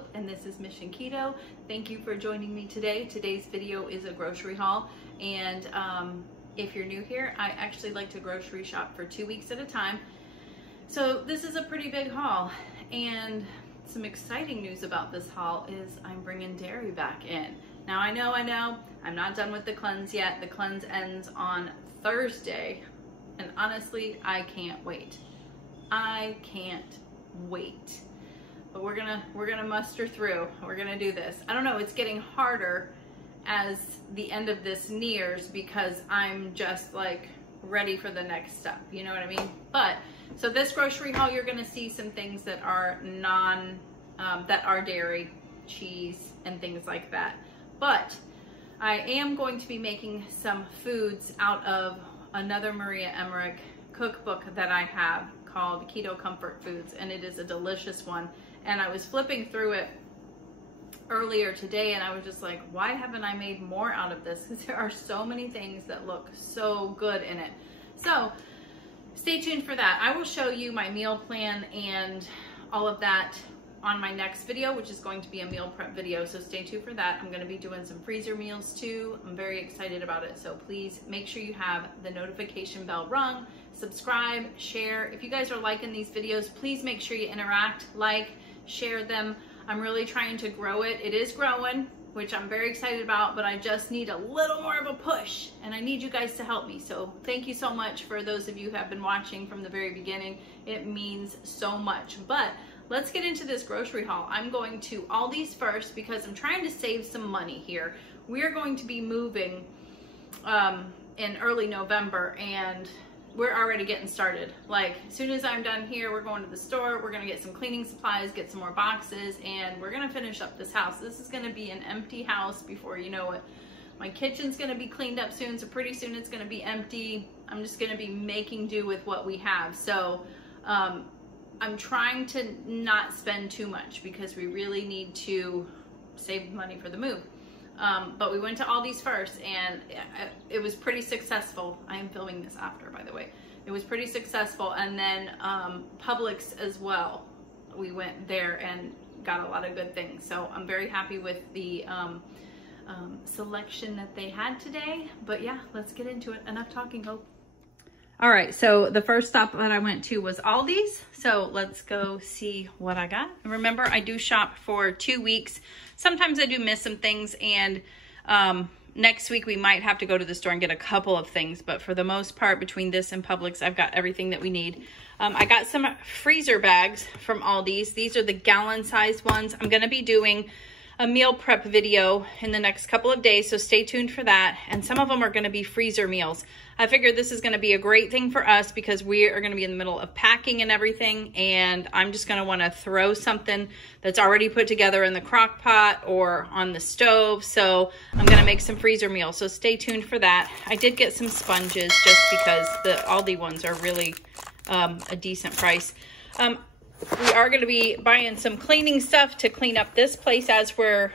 Hope, and this is Mission Keto. Thank you for joining me today. Today's video is a grocery haul, and if you're new here, I actually like to grocery shop for 2 weeks at a time. So this is a pretty big haul, and some exciting news about this haul is I'm bringing dairy back in. Now I know, I'm not done with the cleanse yet. The cleanse ends on Thursday, and honestly, I can't wait. I can't wait. But we're gonna muster through. We're gonna do this. I don't know, it's getting harder as the end of this nears because I'm just like ready for the next step. You know what I mean? But so this grocery haul, you're gonna see some things that are that are dairy, cheese, and things like that. But I am going to be making some foods out of another Maria Emmerich cookbook that I have called Keto Comfort Foods, and it is a delicious one. And I was flipping through it earlier today, and I was just like, why haven't I made more out of this? Because there are so many things that look so good in it. So stay tuned for that. I will show you my meal plan and all of that on my next video, which is going to be a meal prep video, so stay tuned for that. I'm going to be doing some freezer meals too. I'm very excited about it, so please make sure you have the notification bell rung, subscribe, share. If you guys are liking these videos, please make sure you interact, like, share them. I'm really trying to grow it. It is growing, which I'm very excited about, but I just need a little more of a push, and I need you guys to help me. So thank you so much for those of you who have been watching from the very beginning. It means so much. But let's get into this grocery haul. I'm going to ALDI's first because I'm trying to save some money here. We're going to be moving in early November, and we're already getting started. Like, as soon as I'm done here, we're going to the store, we're gonna get some cleaning supplies, get some more boxes, and we're gonna finish up this house. This is gonna be an empty house before you know it. My kitchen's gonna be cleaned up soon, so pretty soon it's gonna be empty. I'm just gonna be making do with what we have. So I'm trying to not spend too much because we really need to save money for the move. But we went to ALDI's first, and it was pretty successful. I am filming this after, by the way. It was pretty successful. And then Publix as well. We went there and got a lot of good things. So I'm very happy with the selection that they had today. But yeah, let's get into it. Enough talking, Hope. All right, so the first stop that I went to was ALDI's. So let's go see what I got. Remember, I do shop for 2 weeks. Sometimes I do miss some things, and next week we might have to go to the store and get a couple of things. But for the most part, between this and Publix, I've got everything that we need. I got some freezer bags from ALDI's. These are the gallon-sized ones. I'm gonna be doing a meal prep video in the next couple of days, so stay tuned for that. And some of them are gonna be freezer meals. I figured this is gonna be a great thing for us because we are gonna be in the middle of packing and everything, and I'm just gonna wanna throw something that's already put together in the crock pot or on the stove. So I'm gonna make some freezer meals, so stay tuned for that. I did get some sponges just because the ALDI ones are really a decent price. We are going to be buying some cleaning stuff to clean up this place as we're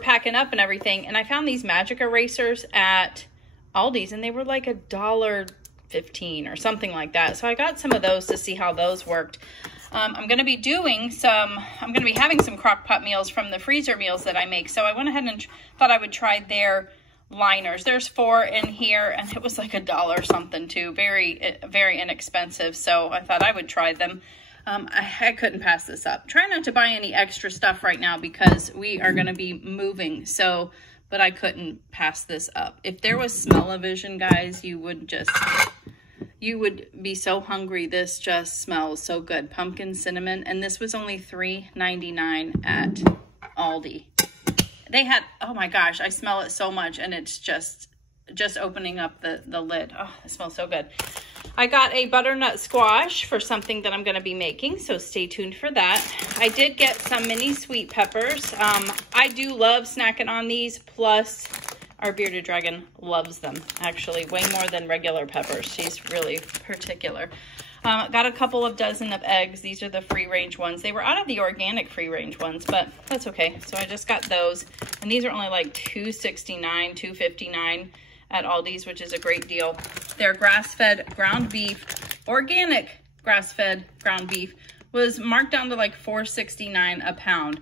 packing up and everything. And I found these magic erasers at ALDI's, and they were like $1.15 or something like that. So I got some of those to see how those worked. I'm going to be having some crock pot meals from the freezer meals that I make. So I went ahead and thought I would try their liners. There's 4 in here, and it was like $1 something too. Very, very inexpensive. So I thought I would try them. I couldn't pass this up. Try not to buy any extra stuff right now because we are going to be moving. So, but I couldn't pass this up. If there was smell-o-vision, guys, you would be so hungry. This just smells so good. Pumpkin cinnamon, and this was only $3.99 at ALDI. They had, oh my gosh, I smell it so much, and it's just opening up the lid. Oh, it smells so good. I got a butternut squash for something that I'm going to be making, so stay tuned for that. I did get some mini sweet peppers. I do love snacking on these, plus our bearded dragon loves them, actually, way more than regular peppers. She's really particular. Got a couple of dozen of eggs. These are the free-range ones. They were out of the organic free-range ones, but that's okay. So I just got those, and these are only like $2.69, $2.59 at ALDI's, which is a great deal. They're grass-fed ground beef, organic grass-fed ground beef was marked down to like $4.69 a pound.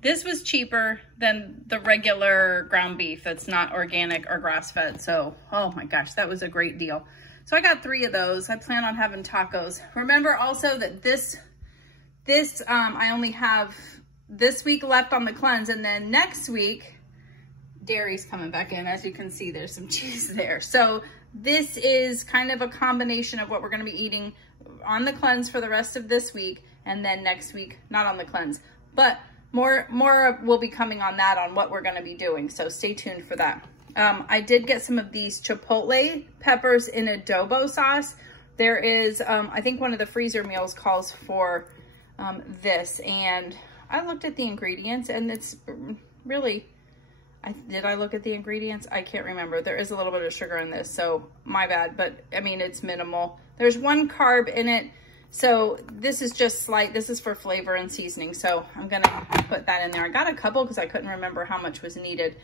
This was cheaper than the regular ground beef that's not organic or grass-fed. So, oh my gosh, that was a great deal. So I got 3 of those. I plan on having tacos. Remember also that this I only have this week left on the cleanse, and then next week, dairy's coming back in. As you can see, there's some cheese there. So this is kind of a combination of what we're gonna be eating on the cleanse for the rest of this week, and then next week, not on the cleanse. But more will be coming on that, on what we're gonna be doing. So stay tuned for that. I did get some of these Chipotle peppers in adobo sauce. There is, I think one of the freezer meals calls for this, and I looked at the ingredients, and it's really, did I look at the ingredients? I can't remember. There is a little bit of sugar in this, so my bad, but I mean, it's minimal. There's 1 carb in it, so this is just slight. This is for flavor and seasoning, so I'm gonna put that in there. I got a couple because I couldn't remember how much was needed.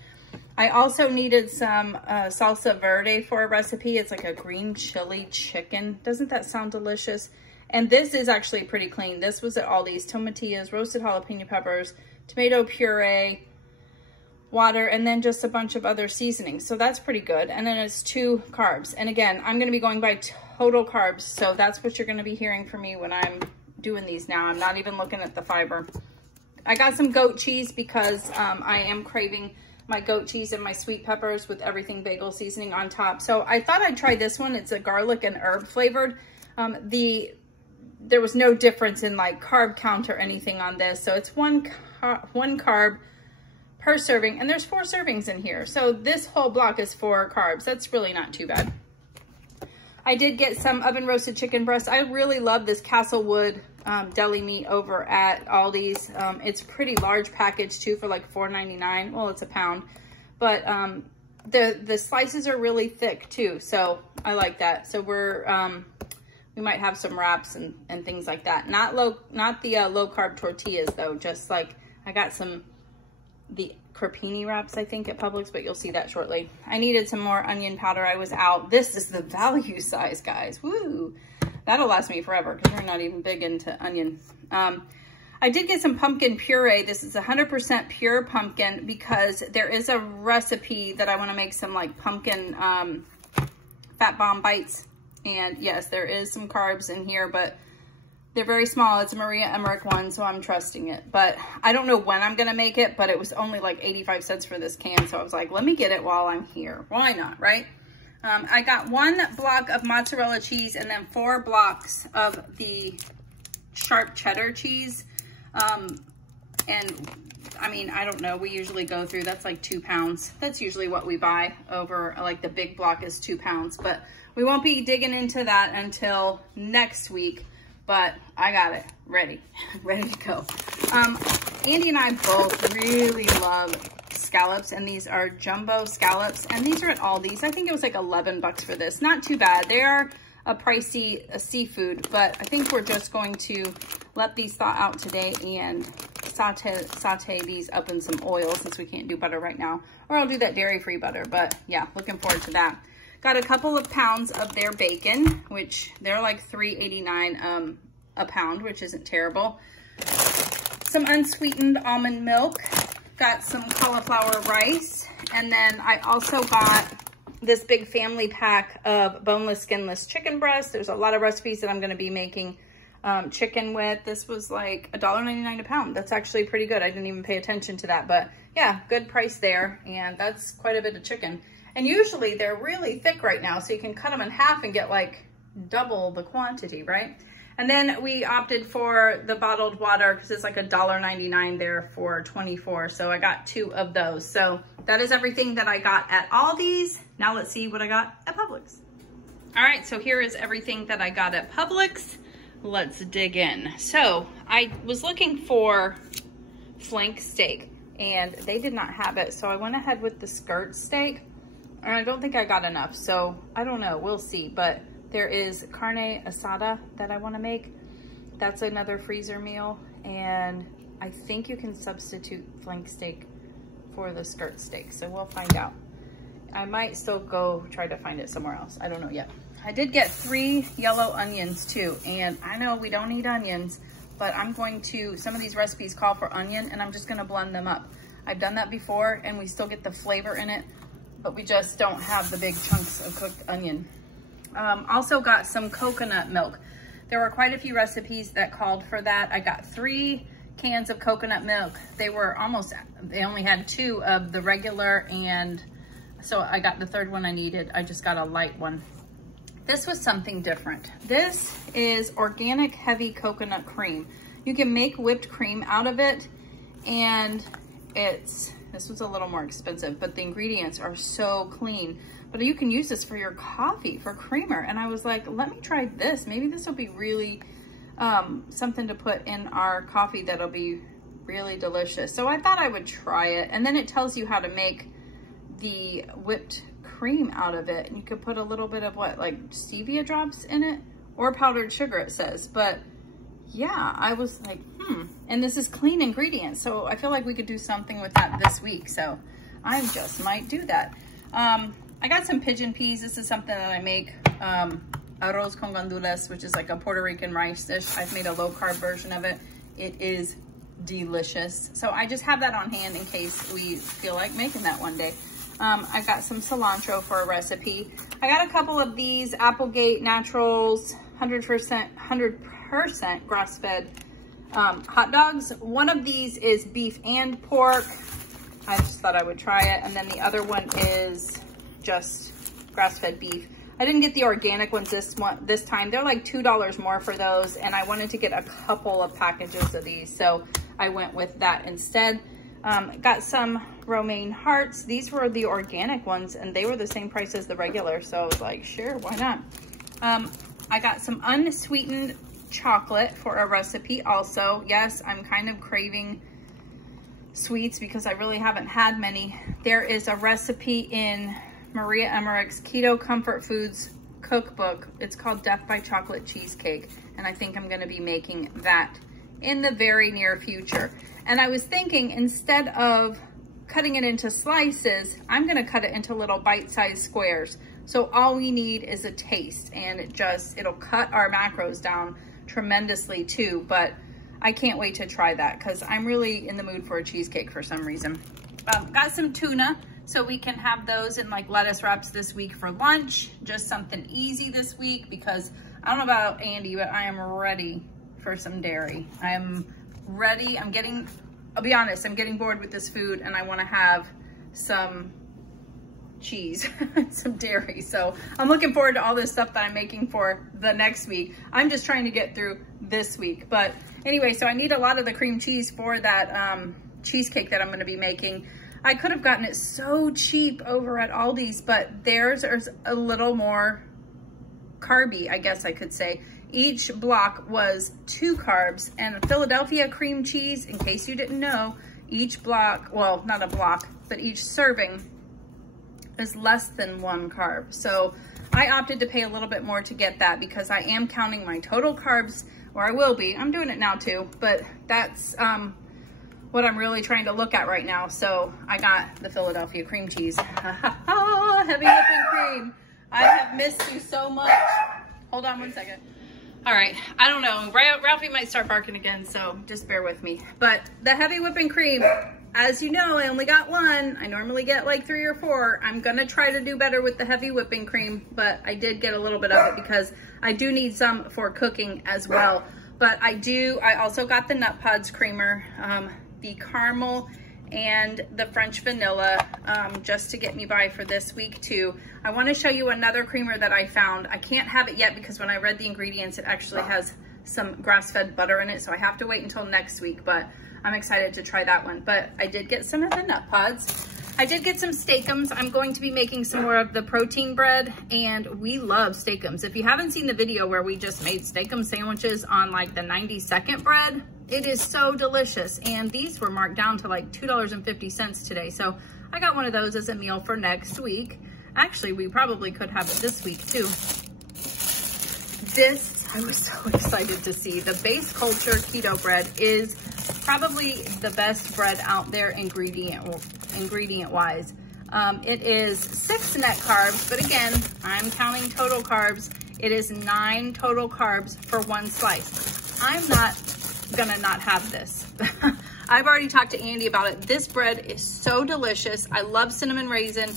I also needed some Salsa Verde for a recipe. It's like a green chili chicken. Doesn't that sound delicious? And this is actually pretty clean. This was at ALDI's. Tomatillas, roasted jalapeno peppers, tomato puree, water, and then just a bunch of other seasonings. So that's pretty good. And then it's 2 carbs. And again, I'm gonna be going by total carbs. So that's what you're gonna be hearing from me when I'm doing these now. I'm not even looking at the fiber. I got some goat cheese because I am craving my goat cheese and my sweet peppers with everything bagel seasoning on top. So I thought I'd try this one. It's a garlic and herb flavored. There was no difference in like carb count or anything on this. So it's one carb per serving, and there's 4 servings in here. So this whole block is 4 carbs. That's really not too bad. I did get some oven roasted chicken breast. I really love this Castlewood deli meat over at ALDI's. It's pretty large package too for like $4.99. Well, it's a pound, but the slices are really thick too. So I like that. So we might have some wraps and things like that. Not the low carb tortillas though. Just like I got the Cropini wraps, I think, at Publix, but you'll see that shortly. I needed some more onion powder. I was out. This is the value size, guys. Woo! That'll last me forever because we're not even big into onion. I did get some pumpkin puree. This is 100% pure pumpkin because there is a recipe that I want to make some like pumpkin fat bomb bites. And yes, there is some carbs in here, but they're very small. It's a Maria Emmerich one, so I'm trusting it. But I don't know when I'm going to make it, but it was only like 85 cents for this can. So I was like, let me get it while I'm here. Why not, right? I got 1 block of mozzarella cheese and then 4 blocks of the sharp cheddar cheese. And I mean, I don't know. We usually go through, that's like 2 pounds. That's usually what we buy over, like the big block is 2 pounds. But we won't be digging into that until next week. But I got it ready to go. Andy and I both really love scallops, and these are jumbo scallops, and these are at Aldi's. I think it was like 11 bucks for this. Not too bad. They are a pricey seafood, but I think we're just going to let these thaw out today and saute these up in some oil since we can't do butter right now, or I'll do that dairy-free butter. But yeah, looking forward to that. Got a couple of pounds of their bacon, which they're like $3.89 a pound, which isn't terrible. Some unsweetened almond milk. Got some cauliflower rice. And then I also got this big family pack of boneless, skinless chicken breast. There's a lot of recipes that I'm going to be making chicken with. This was like $1.99 a pound. That's actually pretty good. I didn't even pay attention to that, but yeah, good price there. And that's quite a bit of chicken. And usually they're really thick right now, so you can cut them in half and get like double the quantity, right? And then we opted for the bottled water because it's like $1.99 there for 24. So I got 2 of those. So that is everything that I got at Aldi's. Now let's see what I got at Publix. All right, so here is everything that I got at Publix. Let's dig in. So I was looking for flank steak and they did not have it. So I went ahead with the skirt steak. And I don't think I got enough, so I don't know, we'll see. But there is carne asada that I wanna make. That's another freezer meal. And I think you can substitute flank steak for the skirt steak, so we'll find out. I might still go try to find it somewhere else. I don't know yet. I did get 3 yellow onions too. And I know we don't eat onions, but I'm going to, some of these recipes call for onion, and I'm just gonna blend them up. I've done that before, and we still get the flavor in it, but we just don't have the big chunks of cooked onion. Also got some coconut milk. There were quite a few recipes that called for that. I got 3 cans of coconut milk. They only had 2 of the regular, and so I got the 3rd one I needed. I just got a light one. This was something different. This is organic heavy coconut cream. You can make whipped cream out of it, and this was a little more expensive, but the ingredients are so clean. But you can use this for your coffee, for creamer. And I was like, let me try this. Maybe this will be really something to put in our coffee that'll be really delicious. So I thought I would try it. And then it tells you how to make the whipped cream out of it. And you could put a little bit of like stevia drops in it, or powdered sugar, it says. But yeah, I was like, and this is clean ingredients. So I feel like we could do something with that this week. So I just might do that. I got some pigeon peas. This is something that I make, arroz con gandules, which is like a Puerto Rican rice dish. I've made a low carb version of it. It is delicious. So I just have that on hand in case we feel like making that one day. I got some cilantro for a recipe. I got a couple of these Applegate Naturals 100% grass-fed hot dogs. One of these is beef and pork. I just thought I would try it. And then the other one is just grass-fed beef. I didn't get the organic ones this time. They're like $2 more for those, and I wanted to get a couple of packages of these, so I went with that instead. Got some Romaine Hearts. These were the organic ones, and they were the same price as the regular, so I was like, sure, why not? I got some unsweetened chocolate for a recipe also. Yes, I'm kind of craving sweets because I really haven't had many. There is a recipe in Maria Emmerich's Keto Comfort Foods cookbook. It's called Death by Chocolate Cheesecake, and I think I'm gonna be making that in the very near future. And I was thinking, instead of cutting it into slices, I'm gonna cut it into little bite-sized squares. So all we need is a taste, and it'll cut our macros down tremendously too, but I can't wait to try that because I'm really in the mood for a cheesecake for some reason. Got some tuna, so we can have those in like lettuce wraps this week for lunch. Just something easy this week because I don't know about Andy, but I am ready for some dairy. I'm ready. I'll be honest, I'm getting bored with this food and I want to have some cheese, some dairy. So I'm looking forward to all this stuff that I'm making for the next week. I'm just trying to get through this week. But anyway, so I need a lot of the cream cheese for that cheesecake that I'm going to be making. I could have gotten it so cheap over at Aldi's, but theirs is a little more carby, I guess I could say. Each block was 2 carbs, and Philadelphia cream cheese, in case you didn't know, each block, well, not a block, but each serving is less than 1 carb. So I opted to pay a little bit more to get that because I am counting my total carbs, or I will be. I'm doing it now too, but that's what I'm really trying to look at right now. So I got the Philadelphia cream cheese. Heavy whipping cream. I have missed you so much. Hold on one second. All right, I don't know. Ralphie might start barking again, so just bear with me. But the heavy whipping cream, as you know, I only got 1. I normally get like 3 or 4. I'm gonna try to do better with the heavy whipping cream, but I did get a little bit of it because I do need some for cooking as well. But I also got the Nut Pods creamer, the caramel and the French vanilla, just to get me by for this week too. I want to show you another creamer that I found. I can't have it yet because when I read the ingredients, it actually has some grass-fed butter in it, so I have to wait until next week, but I'm excited to try that one. But I did get some of the Nut Pods. I did get some Steakums. I'm going to be making some more of the protein bread, and we love Steakums. If you haven't seen the video where we just made Steakum sandwiches on like the 90-second bread, it is so delicious. And these were marked down to like $2.50 today. So I got one of those as a meal for next week. Actually, we probably could have it this week too. This, I was so excited to see. The Base Culture Keto Bread is probably the best bread out there ingredient-wise. It is 6 net carbs, but again, I'm counting total carbs. It is 9 total carbs for 1 slice. I'm not gonna not have this. I've already talked to Andy about it. This bread is so delicious. I love cinnamon raisin,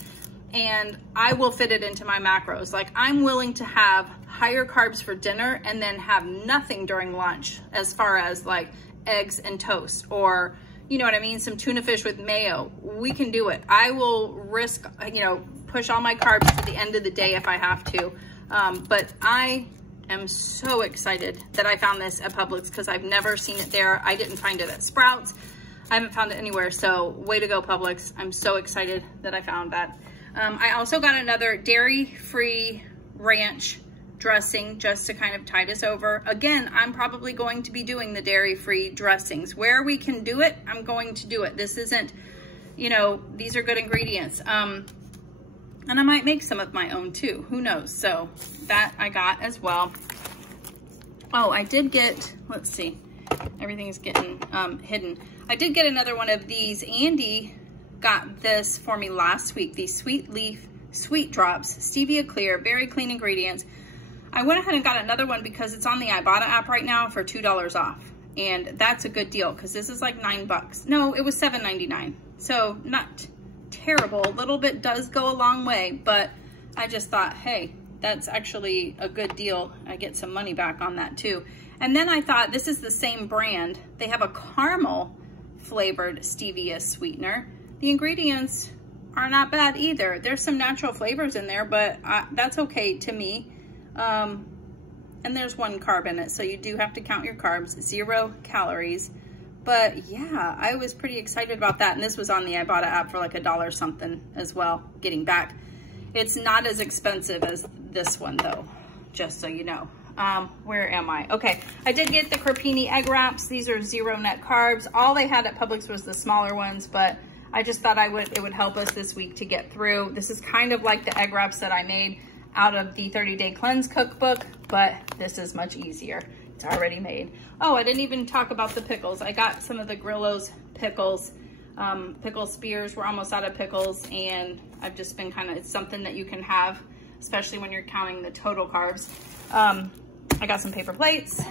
and I will fit it into my macros. Like, I'm willing to have higher carbs for dinner and then have nothing during lunch, as far as like eggs and toast, or you know what I mean, some tuna fish with mayo. We can do it. I will risk, you know, push all my carbs to the end of the day if I have to. But I am so excited that I found this at Publix, because I've never seen it there. I didn't find it at Sprouts. I haven't found it anywhere, so way to go, Publix. I'm so excited that I found that. I also got another dairy-free ranch dressing just to kind of tide us over. Again, I'm probably going to be doing the dairy-free dressings. Where we can do it, I'm going to do it. This isn't, you know, these are good ingredients. And I might make some of my own too, who knows? So that I got as well. Oh, I did get, let's see, everything's getting hidden. I did get another one of these. Andy got this for me last week, these Sweet Leaf Sweet Drops, Stevia Clear, very clean ingredients. I went ahead and got another one because it's on the Ibotta app right now for $2 off. And that's a good deal, because this is like $9. No, it was $7.99. So not terrible. A little bit does go a long way, but I just thought, hey, that's actually a good deal. I get some money back on that too. And then I thought, this is the same brand. They have a caramel flavored stevia sweetener. The ingredients are not bad either. There's some natural flavors in there, but that's okay to me. And there's 1 carb in it, so you do have to count your carbs, 0 calories. But yeah, I was pretty excited about that. And this was on the Ibotta app for like $1 something as well, getting back. It's not as expensive as this one though, just so you know. Where am I? Okay, I did get the Cropini Egg Wraps. These are 0 net carbs. All they had at Publix was the smaller ones, but I just thought it would help us this week to get through. This is kind of like the egg wraps that I made out of the 30-day cleanse cookbook, but this is much easier. It's already made. Oh, I didn't even talk about the pickles. I got some of the Grillo's pickles. Pickle spears. We're almost out of pickles, and I've just been it's something that you can have, especially when you're counting the total carbs. I got some paper plates.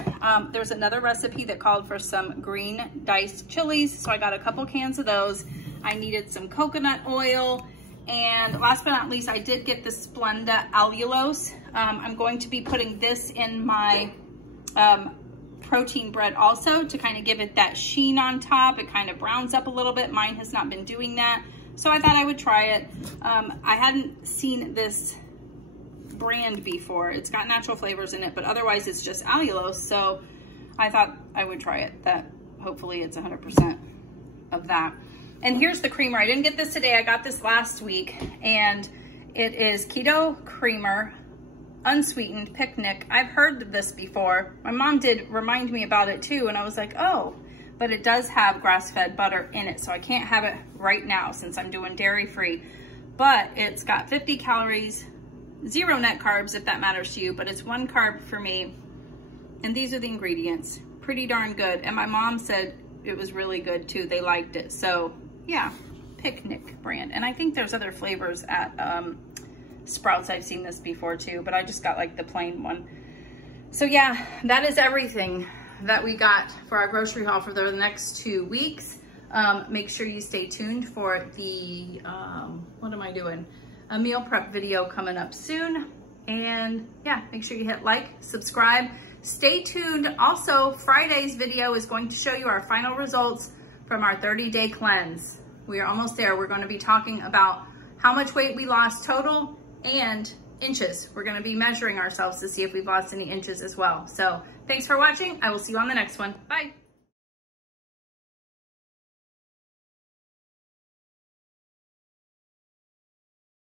There's another recipe that called for some green diced chilies, so I got a couple cans of those. I needed some coconut oil, and last but not least, I did get the Splenda allulose. I'm going to be putting this in my protein bread also to kind of give it that sheen on top. It kind of browns up a little bit. Mine has not been doing that, so I thought I would try it. I hadn't seen this brand before. It's got natural flavors in it, but otherwise it's just allulose, so I thought I would try it. That hopefully it's 100% of that. And here's the creamer. I didn't get this today. I got this last week, and it is Keto Creamer, unsweetened picnic. I've heard of this before. My mom did remind me about it too, and I was like, oh, but it does have grass-fed butter in it, so I can't have it right now since I'm doing dairy-free. But it's got 50 calories, 0 net carbs if that matters to you, but it's 1 carb for me. And these are the ingredients. Pretty darn good. And my mom said it was really good too. They liked it. So yeah, picnic brand. And I think there's other flavors at Sprouts. I've seen this before too, but I just got like the plain one. So yeah, that is everything that we got for our grocery haul for the next 2 weeks. Make sure you stay tuned for the, what am I doing? A meal prep video coming up soon. And yeah, make sure you hit like, subscribe, stay tuned. Also, Friday's video is going to show you our final results from our 30-day cleanse. We are almost there. We're going to be talking about how much weight we lost total and inches. We're going to be measuring ourselves to see if we've lost any inches as well. So thanks for watching. I will see you on the next one. Bye.